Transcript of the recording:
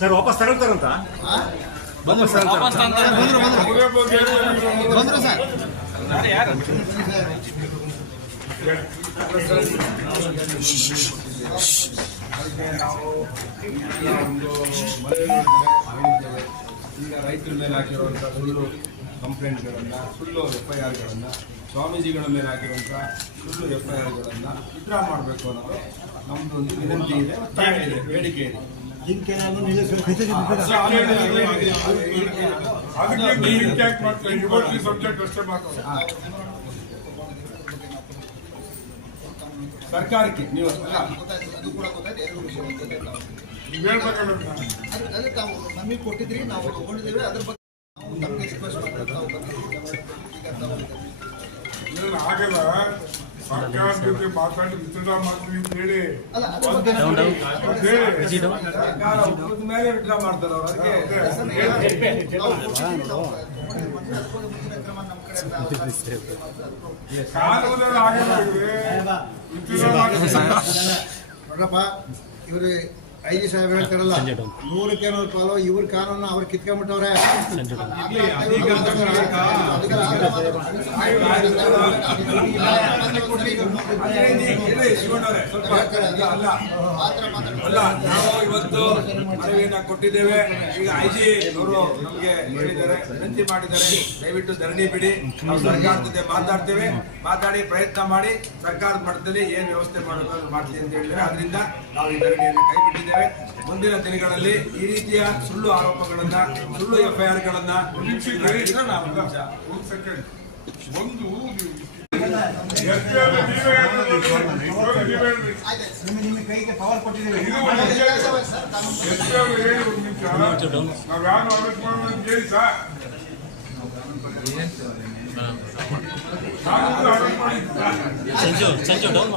Sir ವಾಪಸ್ ತಗೊಳ್ತಾರಂತ ಬಂದ್ರು sir ಈಗ ರೈತರ ಮೇಲೆ ಹಾಕಿರುವಂಥ ಸುಳ್ಳು ಕಂಪ್ಲೇಂಟ್ಗಳನ್ನು, ಸುಳ್ಳು FIRಗಳನ್ನು, ಸ್ವಾಮೀಜಿಗಳ ಮೇಲೆ ಹಾಕಿರುವಂಥ ಸುಳ್ಳು FIRಗಳನ್ನು ವಿತ್ಡ್ರಾ ಮಾಡಬೇಕು ಅನ್ನೋದು ನಮ್ಮದೊಂದು ವಿನಂತಿ ಇದೆ, ಒತ್ತಾಯ ಇದೆ, ಬೇಡಿಕೆ ಇದೆ. ಸರ್ಕಾರಕ್ಕೆ ನೀವು ನಮಗೆ ಕೊಟ್ಟಿದ್ರಿ, ನಾವು ತಗೊಂಡಿದ್ದೇವೆ. ಅದ್ರ ಬಗ್ಗೆ ನಮಗೆ ರಿಕ್ವೆಸ್ಟ್ ಆಗಲ್ಲ. ಸರ್ಕಾರ ಜೊತೆ ಮಾತಾಡಿ ವಿತ್ಡ್ರಾ ಮಾಡ್ತೀವಿ ಅಂತ ಹೇಳಿ ಸರ್ಕಾರ ಒಪ್ಪದ ಮೇಲೆ ವಿತ್ಡ್ರಾ ಮಾಡ್ತಾರೆ ಅವರು. ಅದಕ್ಕೆ ಕಾನೂನಲ್ಲಿ ಆಗಲ್ಲ. ನೋಡ್ರಪ್ಪ, ಇವರು IG ಸಾಹೇಬ್ ಹೇಳ್ತಾರಲ್ಲ, 100ಕ್ಕೆ 100 ಪಾಲು ಇವ್ರ ಕಾನೂನು ಅವ್ರು ಕಿತ್ಕೊಂಡ್ಬಿಟ್ಟವ್ರೆ. ಅಲ್ಲ, ನಾವು ಇವತ್ತು ಮನವಿಯನ್ನ ಕೊಟ್ಟಿದ್ದೇವೆ. ಈಗ IG ಅವರು ನಮಗೆ ಹೇಳಿದ್ದಾರೆ, ವಿನಂತಿ ಮಾಡಿದ್ದಾರೆ, ದಯವಿಟ್ಟು ಧರಣಿ ಬಿಡಿ, ನಾವು ಸರ್ಕಾರದ ಜೊತೆ ಮಾತಾಡಿ ಪ್ರಯತ್ನ ಮಾಡಿ ಸರ್ಕಾರದ ಮಟ್ಟದಲ್ಲಿ ಏನ್ ವ್ಯವಸ್ಥೆ ಮಾಡಬೇಕು ಮಾಡ್ತೀವಿ ಅಂತ ಹೇಳಿದ್ರೆ, ಅದರಿಂದ ನಾವು ಈ ಧರಣಿಯನ್ನು ಕೈ ಬಿಟ್ಟಿದ್ದೇವೆ. ಮುಂದಿನ ದಿನಗಳಲ್ಲಿ ಈ ರೀತಿಯ ಸುಳ್ಳು ಆರೋಪಗಳನ್ನ, ಸುಳ್ಳು FIRಗಳನ್ನ ನಿಮ್ಮ ಕೈಗೆ ಪವರ್ ಕೊಟ್ಟಿದ್ದೀವಿ. ನಾವ್ಯಾರು ಅರೆಸ್ಟ್ ಮಾಡೋದು ಹೇಳಿ ಸರ್. ಸಂಜು ಡೌನ್